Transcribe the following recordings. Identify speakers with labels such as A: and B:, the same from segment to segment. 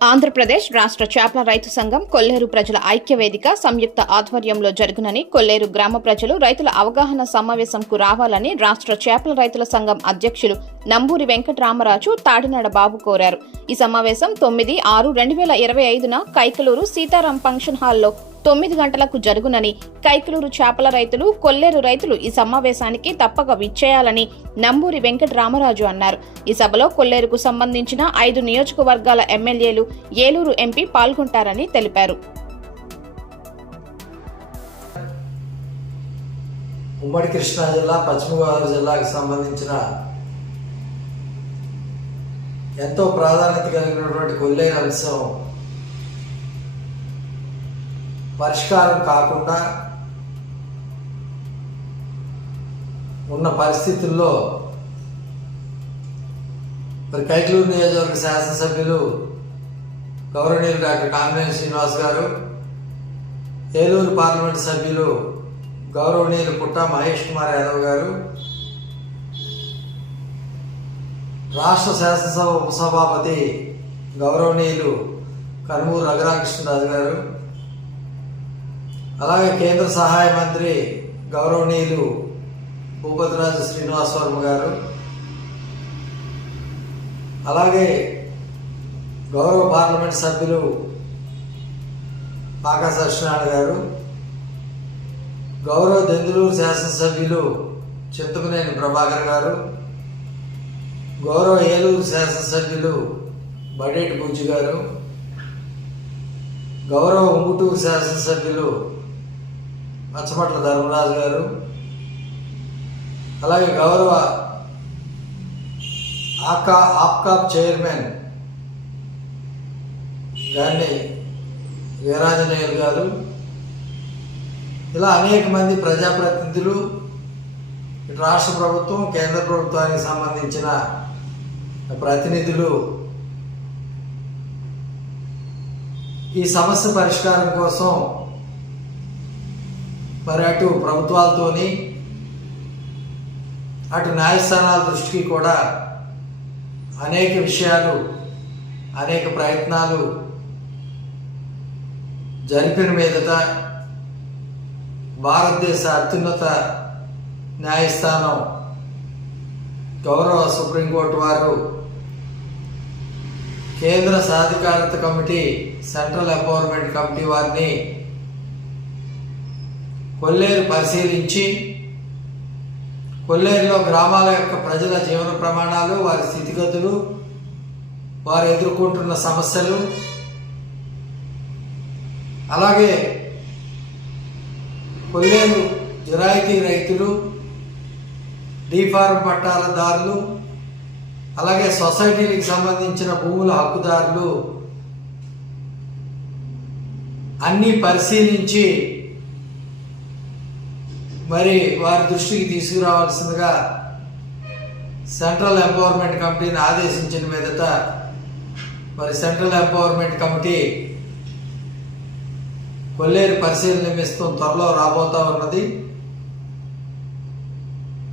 A: ఆంధ్రప్రదేశ్ రాష్ట్ర చేపల రైతు సంఘం కొల్లేరు ప్రజల ఐక్యవేదిక సంయుక్త ఆధ్వర్యంలో జరుగునని కొల్లేరు గ్రామ ప్రజలు రైతుల అవగాహన సమావేశంకు రావాలని రాష్ట్ర చేపల రైతుల సంఘం అధ్యక్షులు నంబూరి వెంకటరామరాజు తాడినాడ బాబు కోరారు. ఈ సమావేశం తొమ్మిది ఆరు రెండు వేల ఇరవై ఐదున కైకలూరు సీతారాం ఫంక్షన్ హాల్లో తొమ్మిది గంటలకు జరుగునని కైకలూరు చేపల రైతులు కొల్లేరు రైతులు ఈ సమావేశానికి తప్పక విచ్చేయాలని నంబూరి వెంకటరామరాజు అన్నారు. ఈ సభలో కొల్లేరుకు సంబంధించిన ఐదు నియోజకవర్గాల ఎమ్మెల్యేలు ఏలూరు ఎంపీ పాల్గొంటారని తెలిపారు.
B: ఉమ్మడి కృష్ణా జిల్లా పశ్చిమ గోదావరి జిల్లాకు సంబంధించిన ఎంతో ప్రాధాన్యత కలిగినటువంటి కొల్లేరు అంశం పరిష్కారం కాకుండా ఉన్న పరిస్థితుల్లో మరి కైకలూరు నియోజకవర్గ శాసనసభ్యులు గౌరవనీయులు డాక్టర్ కామినేని శ్రీనివాస్ గారు ఏలూరు పార్లమెంట్ సభ్యులు గౌరవనీయులు పుట్ట మహేష్ కుమార్ యాదవ్ గారు రాష్ట్ర శాసనసభ ఉపసభాపతి గౌరవనీయులు కనుమూరు రఘురామకృష్ణరాజు గారు అలాగే కేంద్ర సహాయ మంత్రి గౌరవనీయులు భూపతిరాజు శ్రీనివాస్ వర్మ గారు అలాగే గౌరవ పార్లమెంట్ సభ్యులు పాకా సత్యనారాయణ గారు గౌరవ దెందులూరు శాసనసభ్యులు చింతమనేని ప్రభాకర్ గారు గౌరవ ఏలూరు శాసనసభ్యులు బడేటి బుజ్జి గారు గౌరవ ఉంగుటూరు శాసనసభ్యులు నచ్చమట్ల ధర్మరాజు గారు. అలాగే గౌరవ ఆకా ఆప్కాప్ చైర్మన్ గారిని వీరాంజనేయులు గారు. ఇలా అనేక మంది ప్రజాప్రతినిధులు రాష్ట్ర ప్రభుత్వం కేంద్ర ప్రభుత్వానికి సంబంధించిన ప్రతినిధులు ఈ సమస్య పరిష్కారం కోసం మరి అటు ప్రభుత్వాలతోని అటు న్యాయస్థానాల దృష్టికి కూడా అనేక విషయాలు అనేక ప్రయత్నాలు జరిపిన మీదట భారతదేశ అత్యున్నత న్యాయస్థానం గౌరవ సుప్రీంకోర్టు వారు కేంద్ర సాధికారత కమిటీ సెంట్రల్ ఎంపవర్మెంట్ కమిటీ వారిని కొల్లేరు పరిశీలించి కొల్లేరులో గ్రామాల యొక్క ప్రజల జీవన ప్రమాణాలు వారి స్థితిగతులు వారు ఎదుర్కొంటున్న సమస్యలు అలాగే కొల్లేరు జిరాయితీ రైతులు డీఫార్మ్ పట్టాలదారులు అలాగే సొసైటీలకు సంబంధించిన భూముల హక్కుదారులు అన్నీ పరిశీలించి మరి వారి దృష్టికి తీసుకురావాల్సిందిగా సెంట్రల్ ఎంపవర్మెంట్ కమిటీని ఆదేశించిన మీదట మరి సెంట్రల్ ఎంపవర్మెంట్ కమిటీ కొల్లేరు పరిశీలన నిమిత్తం త్వరలో రాబోతా ఉన్నది.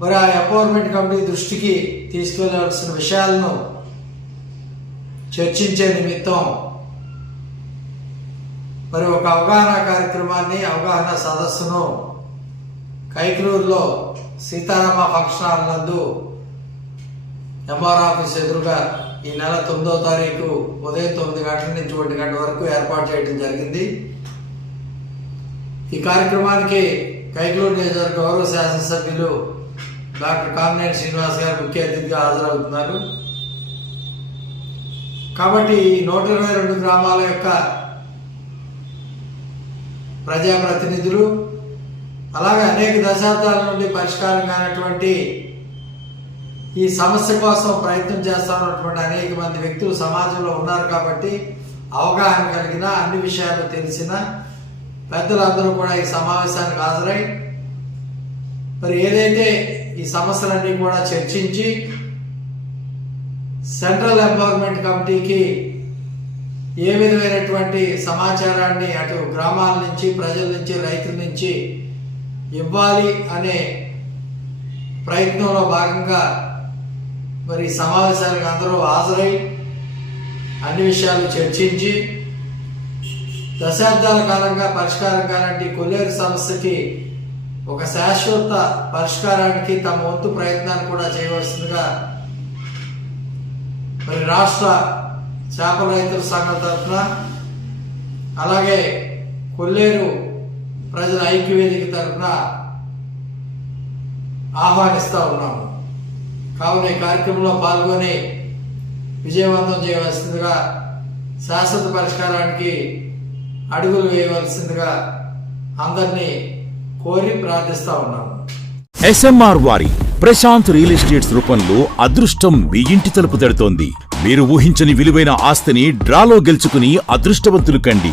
B: మరి ఆ ఎంపవర్మెంట్ కమిటీ దృష్టికి తీసుకెళ్ళాల్సిన విషయాలను చర్చించే నిమిత్తం మరి ఒక అవగాహన కార్యక్రమాన్ని అవగాహన సదస్సును కైకలూరులో సీతారామ ఫంక్షన్ హాల్ నందు ఎంఆర్ ఆఫీస్ ఎదురుగా ఈ నెల తొమ్మిదో తారీఖు ఉదయం తొమ్మిది గంటల నుంచి ఒంటి గంట వరకు ఏర్పాటు చేయడం జరిగింది. ఈ కార్యక్రమానికి కైకలూరు నియోజకవర్గ గౌరవ శాసనసభ్యులు డాక్టర్ కామినేని శ్రీనివాస్ గారు ముఖ్య అతిథిగా హాజరవుతున్నారు. కాబట్టి ఈ నూట ఇరవై రెండు గ్రామాల యొక్క ప్రజాప్రతినిధులు అలాగే అనేక దశాబ్దాల నుండి పరిష్కారం కానటువంటి ఈ సమస్య కోసం ప్రయత్నం చేస్తా ఉన్నటువంటి అనేక మంది వ్యక్తులు సమాజంలో ఉన్నారు కాబట్టి అవగాహన కలిగిన అన్ని విషయాలు తెలిసిన పెద్దలందరూ కూడా ఈ సమావేశానికి హాజరై మరి ఏదైతే ఈ సమస్యలన్నీ కూడా చర్చించి సెంట్రల్ ఎంపవర్మెంట్ కమిటీకి ఏ విధమైనటువంటి సమాచారాన్ని అటు గ్రామాల నుంచి ప్రజల నుంచి రైతుల నుంచి ఇవ్వాలి అనే ప్రయత్నంలో భాగంగా మరి సమావేశాలకు సమావేశానికి అందరూ హాజరై అన్ని విషయాలు చర్చించి దశాబ్దాల కాలంగా పరిష్కారం కానంటి కొల్లేరు సమస్యకి ఒక శాశ్వత పరిష్కారానికి తమ వంతు ప్రయత్నాన్ని కూడా చేయవలసిందిగా మరి రాష్ట్ర చేపల రైతుల సంఘం తరఫున అలాగే కొల్లేరు ప్రజల ఐక్యవేదిక తరఫున ఆహ్వానిస్తూ ఉన్నాము. కావున ఈ కార్యక్రమంలో పాల్గొని విజయవంతం చేయవలసిందిగా శాశ్వత పరిష్కారానికి అడుగులు వేయవలసిందిగా అందరినీ కోరి ప్రార్థిస్తూ ఉన్నాము.
C: ఎస్ఎంఆర్ వారి ప్రశాంత్ రియల్ ఎస్టేట్స్ రూపంలో అదృష్టం మీ ఇంటి తలుపు తడుతోంది. మీరు ఊహించని విలువైన ఆస్తిని డ్రాలో గెలుచుకుని అదృష్టవంతులు కండి.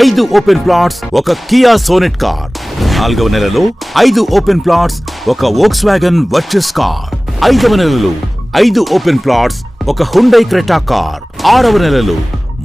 C: ఐదు ఓపెన్ ప్లాట్స్ ఒక కియా సోనెట్ కార్. నాలుగవ నెలలో ఐదు ఓపెన్ ప్లాట్స్ ఒక వోక్స్ వ్యాగన్ వర్చస్ కార్. ఐదవ నెలలో ఐదు ఓపెన్ ప్లాట్స్ ఒక హుండై క్రెటా కార్. ఆరవ నెలలో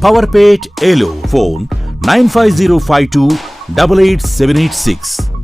C: Powerpage. Elo phone 95052 88786